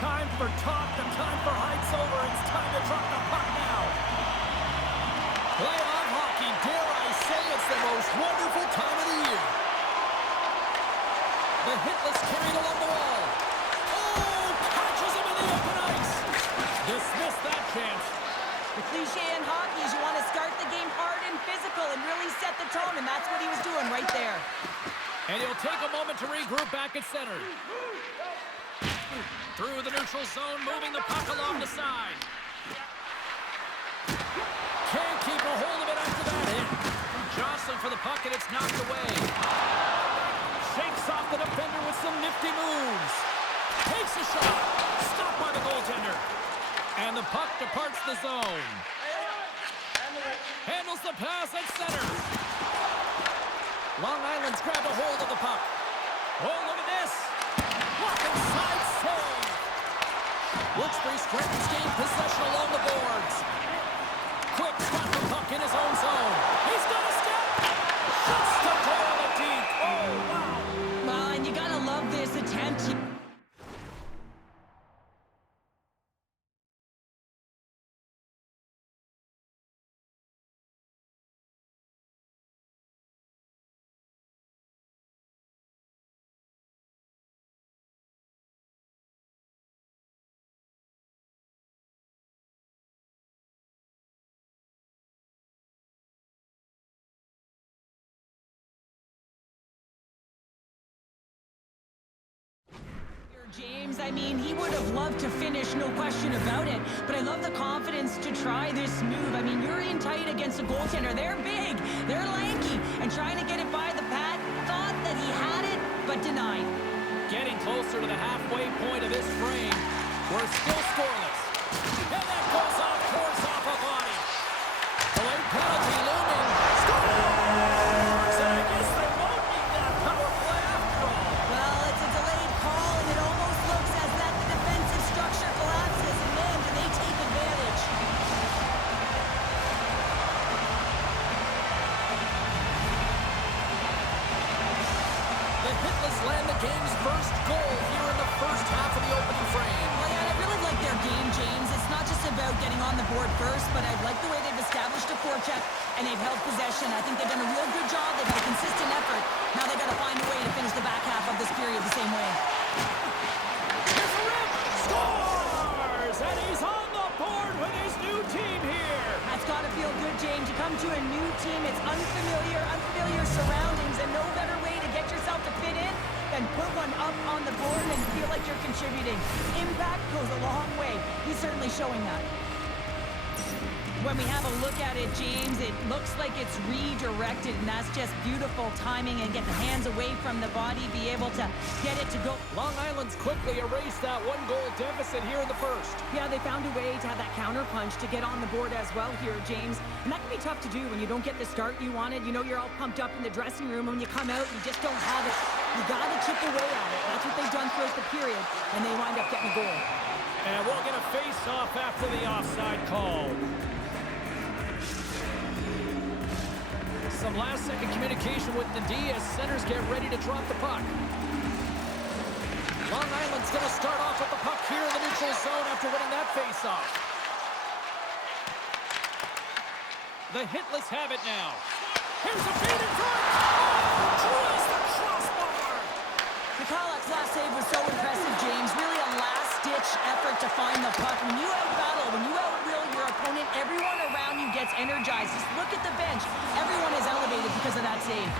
time for talk, the time for heights over. It's time to drop the puck now. Playoff hockey, dare I say it's the most wonderful time of the year. The hitless carried along the wall. Oh, catches him in the open ice. Dismissed that chance. The cliche in hockey is you want to start the game hard and physical and really set the tone, and that's what he was doing right there. And he'll take a moment to regroup back at center. Through the neutral zone, moving the puck along the side. Can't keep a hold of it after that hit. Jostling for the puck, and it's knocked away. Shakes off the defender with some nifty moves. Takes a shot. Stopped by the goaltender. And the puck departs the zone. Handles the pass at center. Long Island's grabbed a hold of the puck. Oh, look at this. What a side save. Wilkes-Barre strengthens gain possession along the boards. Quick shot the puck in his own zone. He's got a step. Shuts the goal in the deep. Oh, wow. Well, and you gotta love this attempt. James, I mean, he would have loved to finish, no question about it. But I love the confidence to try this move. I mean, you're in tight against a goaltender. They're big, they're lanky, and trying to get it by the pad. Thought that he had it, but denied. Getting closer to the halfway point of this frame. We're still scoreless. And that goes off course off a body. Delayed penalty looming. Scores! And I guess they won't need that power play after all. Well, it's a delayed call, and it almost looks as that the defensive structure collapses, and man, do they take advantage. The hitless land the game's first goal here in the first half of the opening frame. Well, yeah, I really like their game, James. It's not just about getting on the board first, but I like the way they've established a forecheck and they've held possession. I think they've done a real good job. They've had a consistent effort. Now they've got to find a way to finish the back half of this period the same way. Here's a rip! Scores! And he's on the board with his new team here. That's got to feel good, James. You come to a new team, it's unfamiliar surroundings, and no better way to get yourself to fit in than put one up on the board and feel like you're contributing. Impact goes a long way. He's certainly showing that. When we have a look at it, James, it looks like it's redirected, and that's just beautiful timing and get the hands away from the body, be able to get it to go. Long Island's quickly erased that one-goal deficit here in the first. Yeah, they found a way to have that counter punch to get on the board as well here, James. And that can be tough to do when you don't get the start you wanted. You know, you're all pumped up in the dressing room, and when you come out, you just don't have it. You got to chip away at it. That's what they've done throughout the period, and they wind up getting a goal. And we'll get a face-off after the offside call. Some last-second communication with the D as centers get ready to drop the puck. Long Island's going to start off with the puck here in the neutral zone after winning that face-off. The hitless have it now. Here's a feed in front. Oh, drills the crossbar. Michalek's last save was so impressive, James. Really a last-ditch effort to find the puck. When you out-battle, when you out-will your opponent, everyone around you gets energized. Just look at the bench. Everyone is elevated because of that save.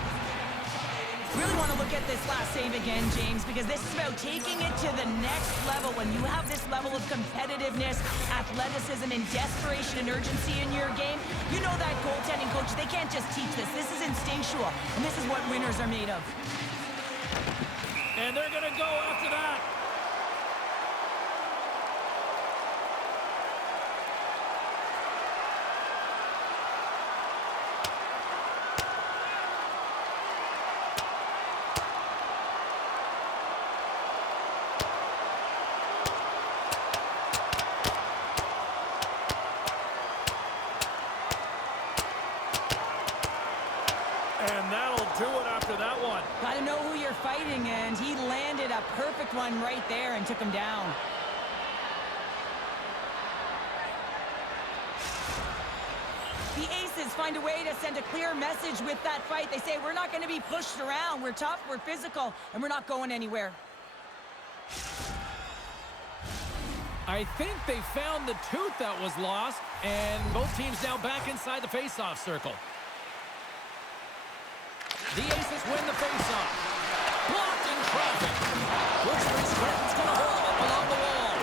Really want to look at this last save again, James, because this is about taking it to the next level. When you have this level of competitiveness, athleticism, and desperation and urgency in your game, you know that goaltending coach, they can't just teach this. This is instinctual, and this is what winners are made of. And they're going to go after that. And that'll do it after that one. Got to know who you're fighting, and he landed a perfect one right there and took him down. Aces find a way to send a clear message with that fight. They say, we're not going to be pushed around. We're tough, we're physical, and we're not going anywhere. I think they found the tooth that was lost, and both teams now back inside the face-off circle. The Aces win the face-off. Blocked in traffic. Wilkes-Barre Scranton's going to hold him up along the wall.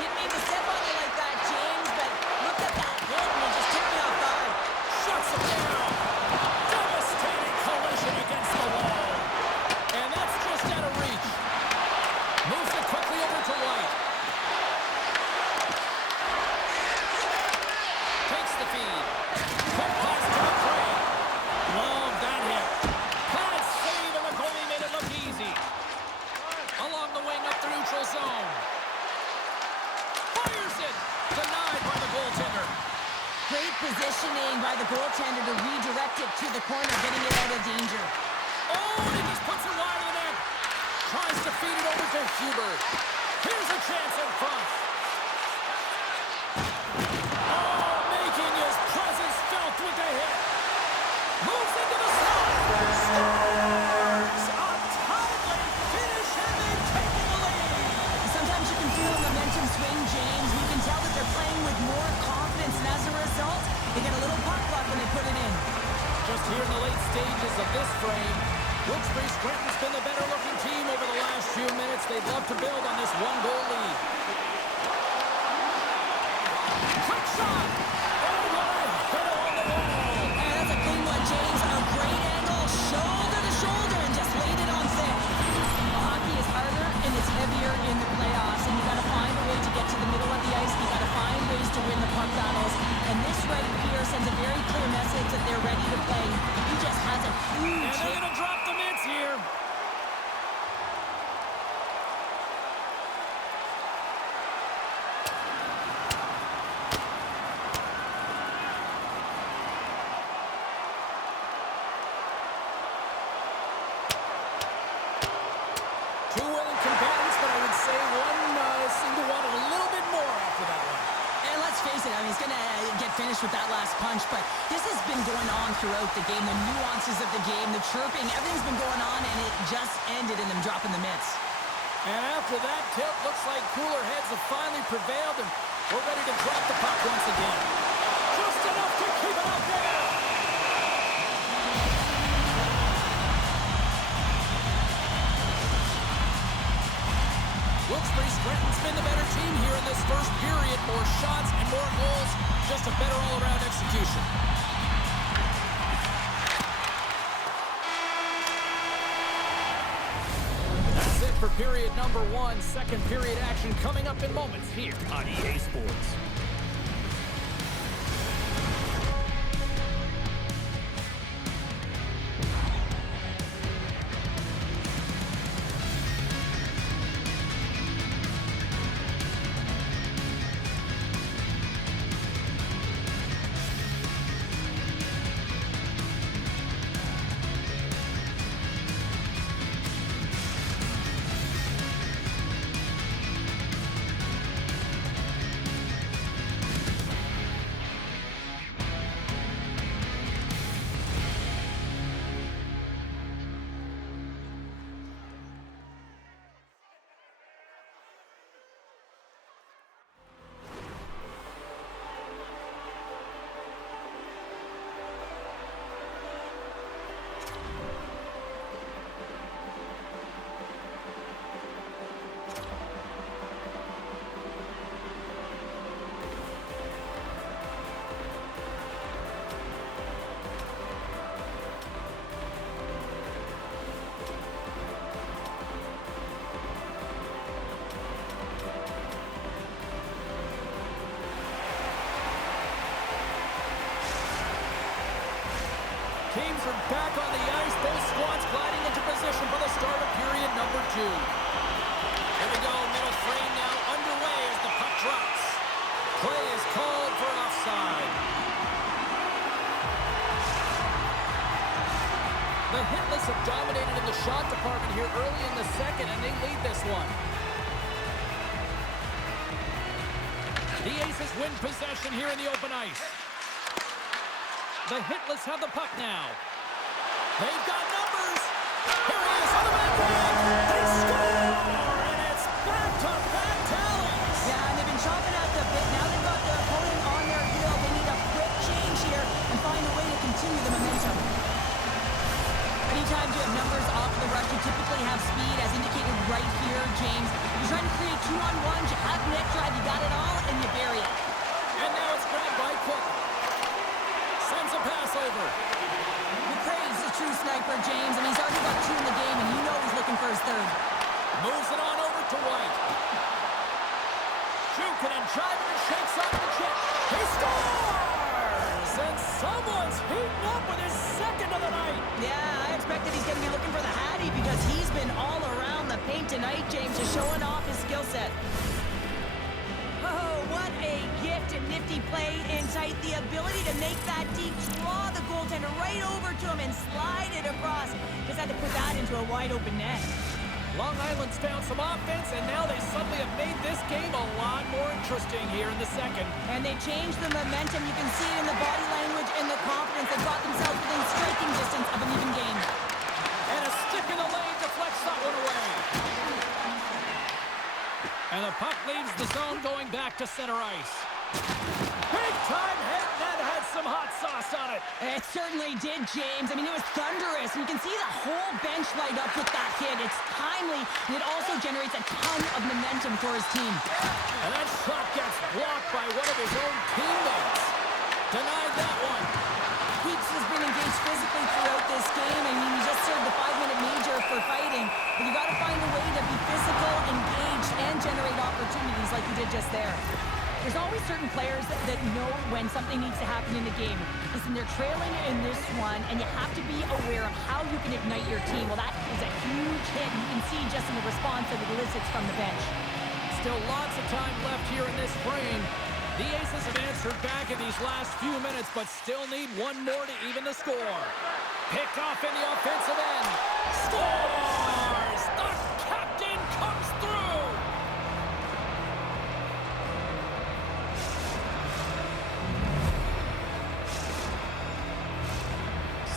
Didn't mean to step on you like that, James, but look at that hit and it just took me off guard. Shuts him down. Devastating collision against the wall. And that's just out of reach. Moves it quickly over to White. Takes the feed. Quick pass to McCray. Love that hit. Pass save, and McCollum made it look easy. Along the wing up the neutral zone. Fires it. Denied by the goaltender. Great positioning by the goaltender to redirect it to the corner, getting it out of danger. Oh, and he just puts it wide of the net. Tries to feed it over to Hubert. Here's a chance in front. Oh, making his presence felt with the hit. Moves into the slot. Scores! A timely finish, and they've taken the lead. Sometimes you can feel a momentum swing, James. You can tell that they're playing with more confidence, and as a result, they get a little puck luck when they put it in. Just here in the late stages of this frame, Wilkes-Barre Scranton's been the better-looking team over the last few minutes. They'd love to build on this one-goal lead. Quick shot! Oh, what a hit on the wall! And that's a clean one, James. A great angle, shoulder to shoulder, and just laid it on thick. Hockey is harder and it's heavier in the playoffs, and you got to find a way to get to the middle of the ice. You got to find ways to win the puck battles, and this right here sends a very clear message that they're ready to play. He just has a huge And they're hit. going to drop the mitts here. Two willing combatants, but I would say one seemed to want it a little bit more after that one. And let's face it, I mean, he's going to get finished with that last punch, but this has been going on throughout the game. The nuances of the game, the chirping, everything's been going on, and it just ended in them dropping the mitts. And after that tip, looks like cooler heads have finally prevailed, and we're ready to drop the puck once again. Just enough to keep it up there. Wilkes-Barre Scranton's been the better team here in this first period. More shots and more goals. Just a better all-around execution. That's it for period number one. Second period action coming up in moments here on EA Sports. Teams are back on the ice. Both squads gliding into position for the start of period number two. Here we go. Middle frame now underway as the puck drops. Play is called for offside. The Hitless have dominated in the shot department here early in the second, and they lead this one. The Aces win possession here in the open ice. The Hitless have the puck now. They've got numbers. Here he is on the backhand. They score! And it's back-to-back tallies. Yeah, and they've been chomping at the bit. Now they've got their opponent on their heel. They need a quick change here and find a way to continue the momentum. Anytime you have numbers off the rush, you typically have speed, as indicated right here, James. You're trying to create 2-on-1s, you have net drive, you got it all, and you bury it. And now it's grabbed by Quick. Sends a pass over. McRae's a true sniper, James, and he's already got 2 in the game, and you know he's looking for his third. Moves it on over to White. Jukunin driving and shakes off the check. He scores! And someone's heating up with his second of the night. Yeah, I expect that he's going to be looking for the Hattie because he's been all around the paint tonight, James, just showing off his skill set. Oh, what a gift and nifty play in tight. The ability to make that deep draw the goaltender right over to him and slide it across. Just had to put that into a wide open net. Long Island's found some offense, and now they suddenly have made this game a lot more interesting here in the second. And they changed the momentum. You can see it in the body language and the confidence. They got themselves within striking distance of an even game. And a stick in the lane deflects that one away. And the puck leaves the zone going back to center ice. Big time hit, and that had some hot sauce on it. It certainly did, James. I mean, it was thunderous. You can see the whole bench light up with that hit. It's timely, and it also generates a ton of momentum for his team. And that shot gets blocked by one of his own teammates. Denied that one. Heaps has been engaged physically throughout this game. I mean, he just served the 5-minute major for fighting. But you got to find a way to be physical, engaged, and generate opportunities like you did just there. There's always certain players that know when something needs to happen in the game. Listen, they're trailing in this one, and you have to be aware of how you can ignite your team. Well, that is a huge hit. You can see just in the response that it elicits from the bench. Still lots of time left here in this frame. The Aces have answered back in these last few minutes, but still need one more to even the score. Pick off in the offensive end. Scores! The captain comes through!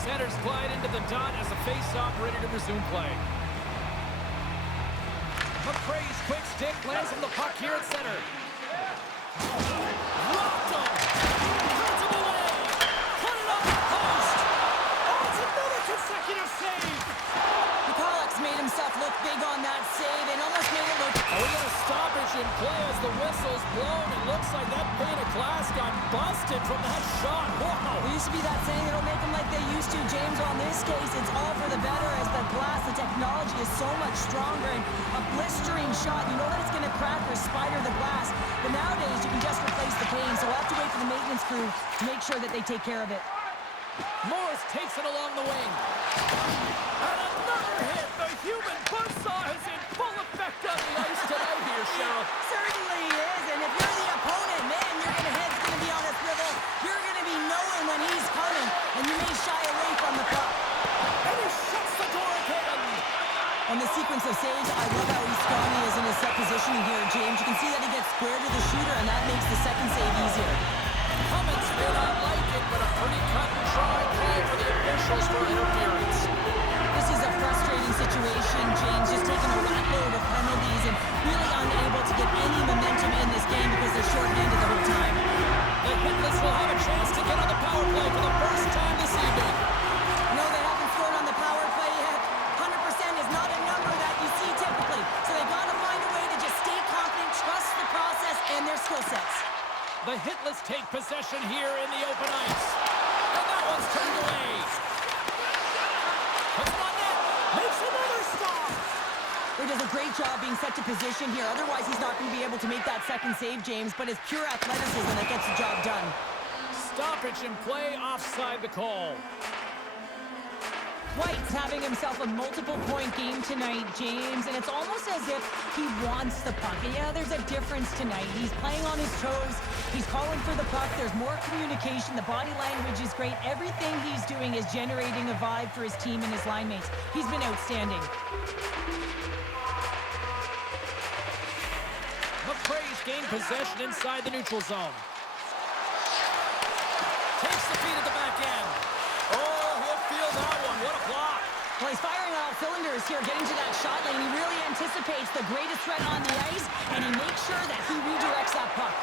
Centers glide into the dot as the face-off ready to resume play. McRae's quick stick lands on the puck here at center. Rocked him! Puts him away! Put it on the post! Oh, it's another consecutive save! McCulloch's made himself look big on that save and almost made it look... Oh, we got a stoppage in play as the whistle's blown. It looks like that pane of glass got busted from that shot. Wow! There used to be that saying, they don't make them like they used to, James. On this case, it's all for the better as the glass, the technology is so much stronger. And a blistering shot, you know that it's going to crack or spider the glass. But nowadays, you can just replace the pane. So we'll have to wait for the maintenance crew to make sure that they take care of it. Morris takes it along the wing. And another hit. The human buzzsaw is in full effect on the ice tonight here, Cheryl. Certainly is. And if you're the opponent, man, your head's going to be on a swivel. You're going to be knowing when he's coming, and you may shy away from the puck. And he shuts the door again. On the sequence of saves, I love how strong he is in his set positioning here, James. You can see that he gets square to the shooter, and that makes the second save easier. Cummins may not like it, but a pretty cut and dry play for the officials for interference. This is a frustrating situation, James, just taking a rackload of penalties and really unable to get any momentum in this game because they're shorthanded the whole time. The Hitless will have a chance to get on the power play for the first time this evening. No, they haven't scored on the power play yet. 100% is not a number that you see typically. So they've got to find a way to just stay confident, trust the process and their skill sets. The Hitless take possession here in the open ice. And that one's turned away. Puts it on net. Makes another stop. He does a great job being set to position here. Otherwise, he's not going to be able to make that second save, James. But it's pure athleticism that gets the job done. Stoppage in play, offside the call. White's having himself a multiple-point game tonight, James, and it's almost as if he wants the puck. And yeah, there's a difference tonight. He's playing on his toes. He's calling for the puck. There's more communication. The body language is great. Everything he's doing is generating a vibe for his team and his line mates. He's been outstanding. McRae's gained possession inside the neutral zone. Takes the feed at the back end. Morris here getting to that shot lane. He really anticipates the greatest threat on the ice, and he makes sure that he redirects that puck.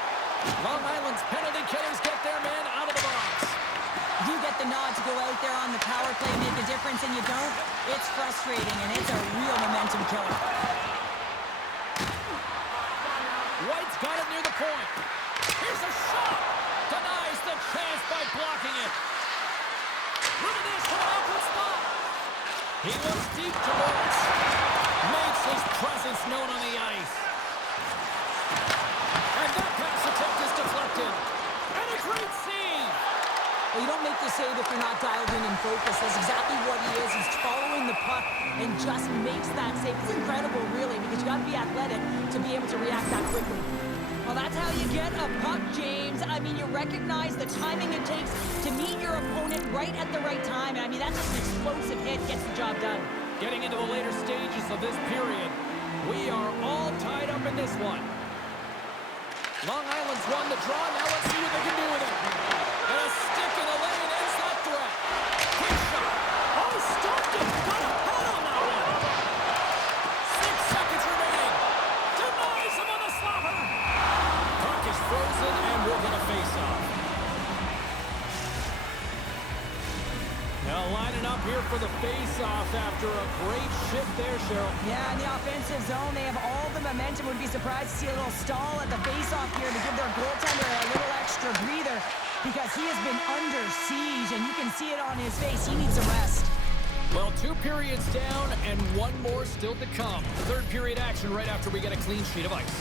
Long Island's penalty killers get their man out of the box. You get the nod to go out there on the power play, make a difference, and you don't. It's frustrating, and it's a real momentum killer. White's got it near the point. Here's a shot. Denies the chance by blocking it. Look at this from an open spot. He looks deep to Morris. Makes his presence known on the ice. And that pass attempt is deflected. And a great save. Well, you don't make the save if you're not dialed in and focused. That's exactly what he is. He's following the puck and just makes that save. It's incredible, really, because you got to be athletic to be able to react that quickly. Well, that's how you get a puck, James. I mean, you recognize the timing it takes to meet your opponent right at the right time. I mean, that's just an explosive hit, gets the job done. Getting into the later stages of this period, we are all tied up in this one. Long Island's won the draw. Now let's see what they can do with it. And a stick in the lane ends that threat. Quick shot. Oh, stopped it. Got a head on that one. 6 seconds remaining. Denies him on the slapper. Puck is frozen, and we're going to face off. Now lining up here for the face-off after a great shift there, Cheryl. Yeah, in the offensive zone, they have all the momentum. Would be surprised to see a little stall at the face-off here to give their goaltender a little extra breather because he has been under siege, and you can see it on his face. He needs a rest. Well, 2 periods down and 1 more still to come. Third period action right after we get a clean sheet of ice.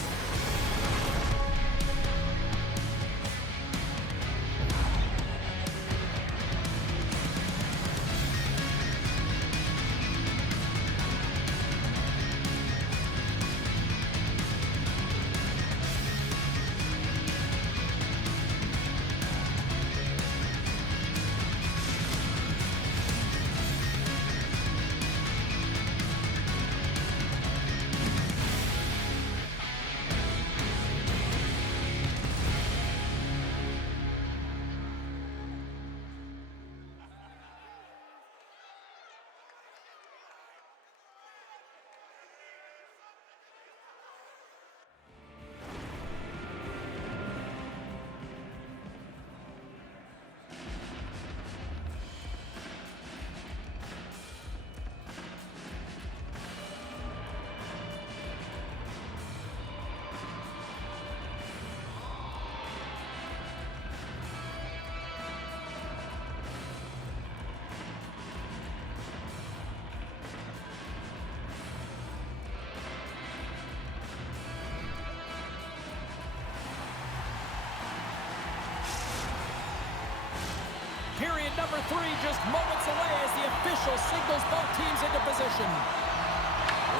Period number 3 just moments away as the official signals both teams into position.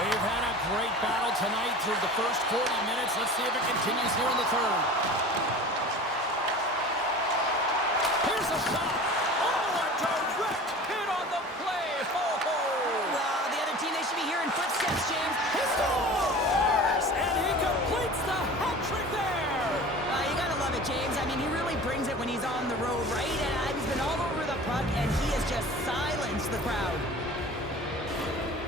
We've had a great battle tonight through the first 40 minutes. Let's see if it continues here in the third. Here's a shot. Oh, a direct hit on the play. Oh, Well, the other team, they should be hearing footsteps, James. he scores! And he completes the hat trick there. You gotta love it, James. I mean, he really brings it when he's on the road, right? And he's been all over the puck, and he has just silenced the crowd.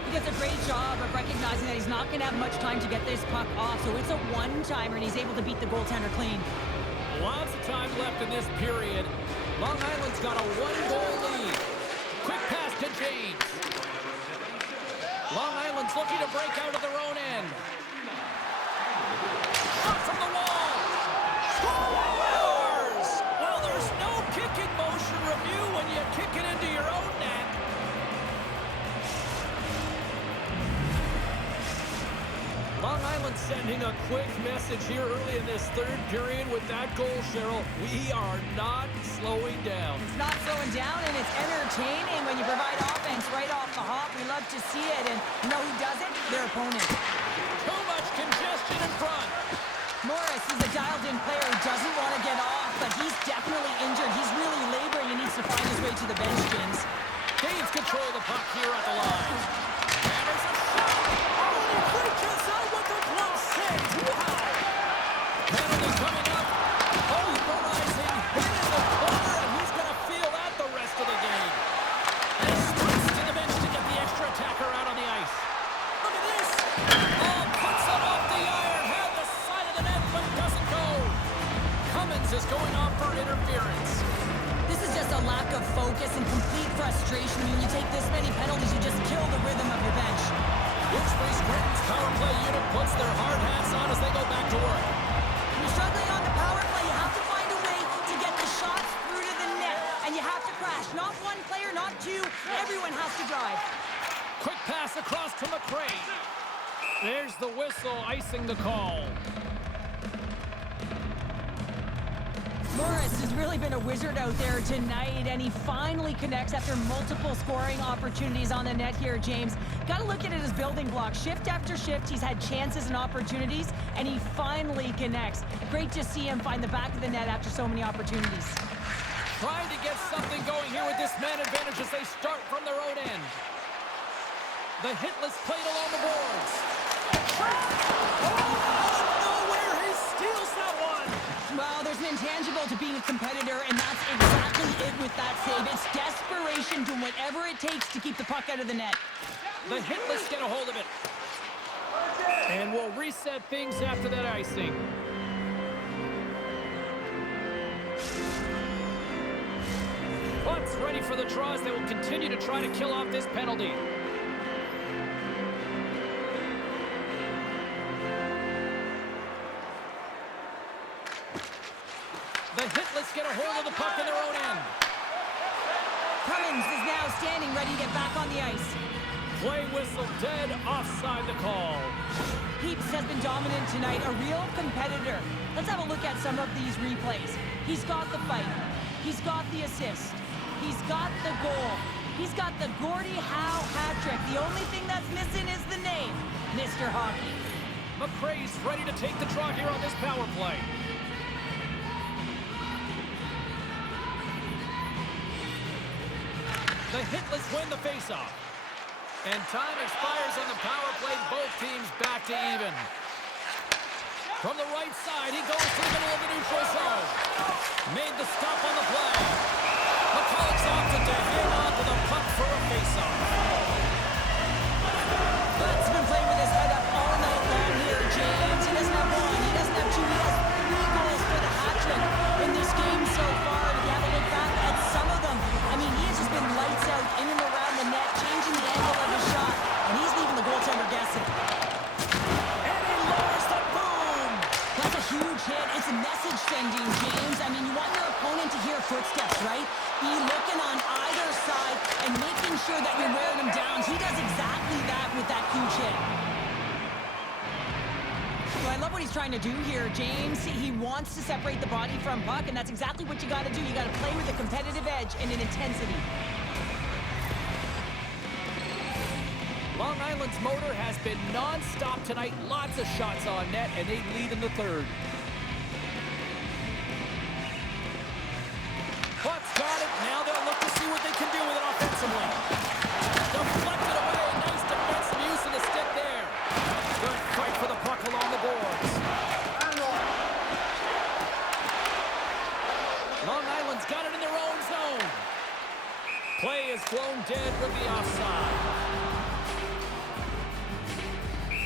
He does a great job of recognizing that he's not going to have much time to get this puck off, so it's a one-timer, and he's able to beat the goaltender clean. Lots of time left in this period. Long Island's got a 1-goal lead. Quick pass to James. Long Island's looking to break out of their own end. Shot from the wall. Scores! Well, there's no kicking motion review when you kick it into your own net. Long Island sending a quick message here early in this third period with that goal, Cheryl. We are not slowing down. It's not slowing down, and it's entertaining when you provide offense right off the hop. We love to see it, and you know who does it? Their opponent. Too much congestion in front. Morris is a dialed-in player who doesn't want to get off, but he's definitely injured. He's really laboring and needs to find his way to the bench, James. Gains control of the puck here at the line. And there's a shot. Oh, and he reaches out with the glove save. Wow. Penalty coming up. Polarizing hit in the corner, and he's going to feel that the rest of the game. And he sprints to the bench to get the extra attacker out on the ice. pass across to McRae. There's the whistle, icing the call. Morris has really been a wizard out there tonight, and he finally connects after multiple scoring opportunities on the net here, James. Got to look at it as building blocks. Shift after shift, he's had chances and opportunities, and he finally connects. Great to see him find the back of the net after so many opportunities. Trying to get something going here with this man advantage as they start from their own end. The hitless plate along the boards. Nowhere, he steals that one. Well, there's an intangible to being a competitor, and that's exactly it with that save. It's desperation, doing whatever it takes to keep the puck out of the net. The hitless get a hold of it. And we'll reset things after that icing. Puck's ready for the draws. They will continue to try to kill off this penalty. The hitless get a hold of the puck in their own end. Cummins is now standing ready to get back on the ice. Play whistle dead, offside the call. Heaps has been dominant tonight, a real competitor. Let's have a look at some of these replays. He's got the fight. He's got the assist. He's got the goal. He's got the Gordie Howe hat trick. The only thing that's missing is the name, Mr. Hockey. McRae's ready to take the draw here on this power play. The hitless win the faceoff. And time expires on the power play. Both teams back to even. From the right side, he goes to the middle of the neutral zone. Made the stop on the play. McCulloch's opted to hang on to the puck for a faceoff. Butts been playing with his head up all night long here, James. He doesn't have one, he doesn't have two, he has 3 goals for the hat trick in this game so far. If you have a look back at some of them, I mean, he has just been lights out in and around the net, changing the angle of his shot, and he's leaving the goaltender guessing. And he lowers the boom! That's a huge hit. It's a message sending, James. I mean, you want your opponent to hear footsteps, right? Be looking on either side and making sure that you're wearing them down. He does exactly that with that huge hit. So I love what he's trying to do here, James. He wants to separate the body from puck, and that's exactly what you got to do. You got to play with a competitive edge and an intensity. Long Island's motor has been non-stop tonight. Lots of shots on net, and they lead in the third. Bucks got it. Now they'll look to see what they can do with it offensively. Deflected away. Nice defensive use of the stick there. Good fight for the puck along the boards. Long Island's got it in their own zone. Play is flown dead with the offside.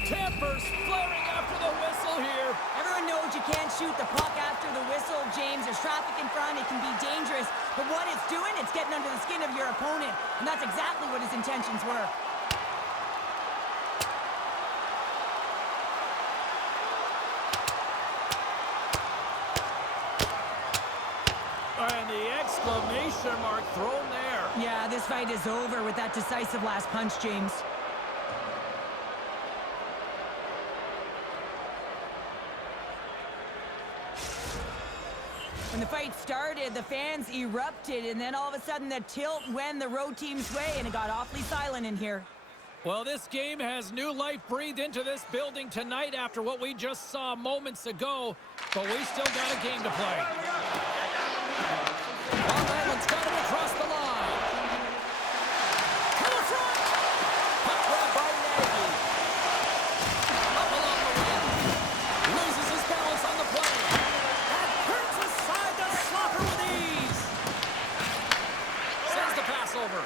Tampers flaring after the whistle here. Everyone knows you can't shoot the puck after the whistle, James. There's traffic in front. It can be dangerous. But what it's doing, it's getting under the skin of your opponent. And that's exactly what his intentions were. And the exclamation mark thrown there. Yeah, this fight is over with that decisive last punch, James. When the fight started, the fans erupted, and then all of a sudden the tilt went the road team's way, and it got awfully silent in here. Well, this game has new life breathed into this building tonight after what we just saw moments ago, but we still got a game to play. Long Island's got him across the line. To the front! Puck grabbed by Nagy. Up along the wing. Loses his balance on the play. And turns aside to Slaughter with ease. Sends the pass over.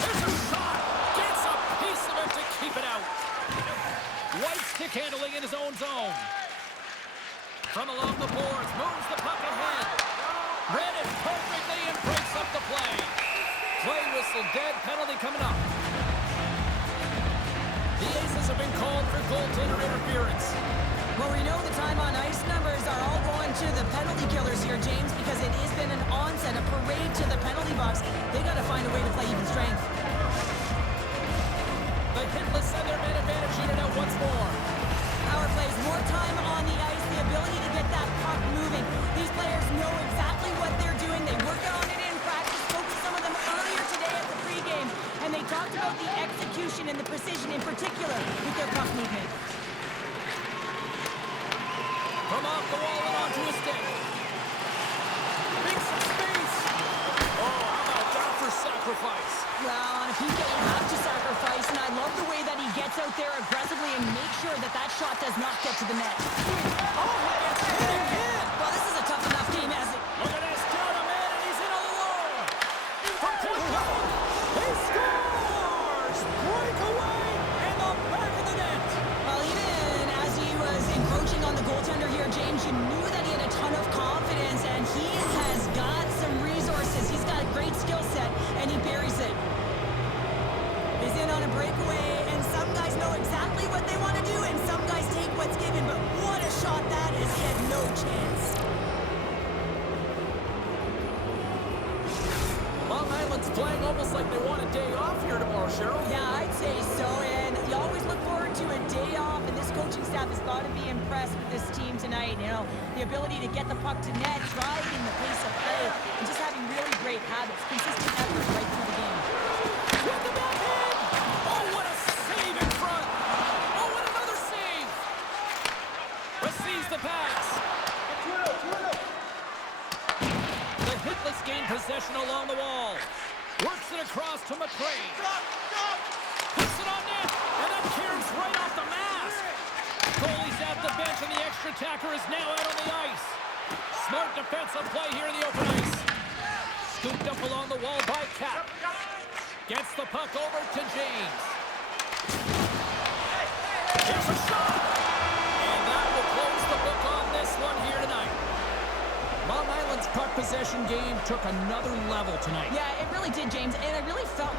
There's a shot. Gets a piece of it to keep it out. White stick handling in his own zone. From along the boards, moves the puck ahead. Read it perfectly and breaks up the play. Play whistle dead, penalty coming up. The Aces have been called for goaltender interference. Well, we know the time on ice numbers are all going to the penalty killers here, James, because it has been an onset, a parade to the penalty box. They got to find a way to play even strength. talked about the execution and the precision in particular with their puck movement. From off the wall and onto a stick. Makes some space. Oh, how about that for sacrifice? Well, on a PK, you have to sacrifice, and I love the way that he gets out there aggressively and makes sure that that shot does not get to the net. Oh, he gets hit again. Well, this is a tough enough game as it... Look at this, down a man, and he's in all alone. From point blank, he scores! Breakaway in the back of the net. Well, even as he was encroaching on the goaltender here, James, you knew that he had a ton of confidence, and he has got some resources. He's got a great skill set, and he buries it. He's in on a breakaway, and some guys know exactly what they want to do, and some guys take what's given, but what a shot that is. He had no chance. Long Island's playing almost like they want a day off here tomorrow, Cheryl. Yeah, I'd say so, and you always look forward to a day off, and this coaching staff has got to be impressed with this team tonight. You know, the ability to get the puck to net, driving the pace of play, and just having really great habits, consistent effort right through the game. With the backhand! Oh, what a save in front! Oh, what another save! Receives the pass. The hitless gain possession along the wall. Works it across to McRae. Puts it on net, and that caroms right off the mask. Goalie's at the bench, and the extra attacker is now out on the ice. Smart defensive play here in the open ice. Scooped up along the wall by Cap. Gets the puck over to James. Here's a shot! And that will close the book on this one here tonight. Long Island's puck possession game took another level tonight. Yeah, it really did, James, and I really felt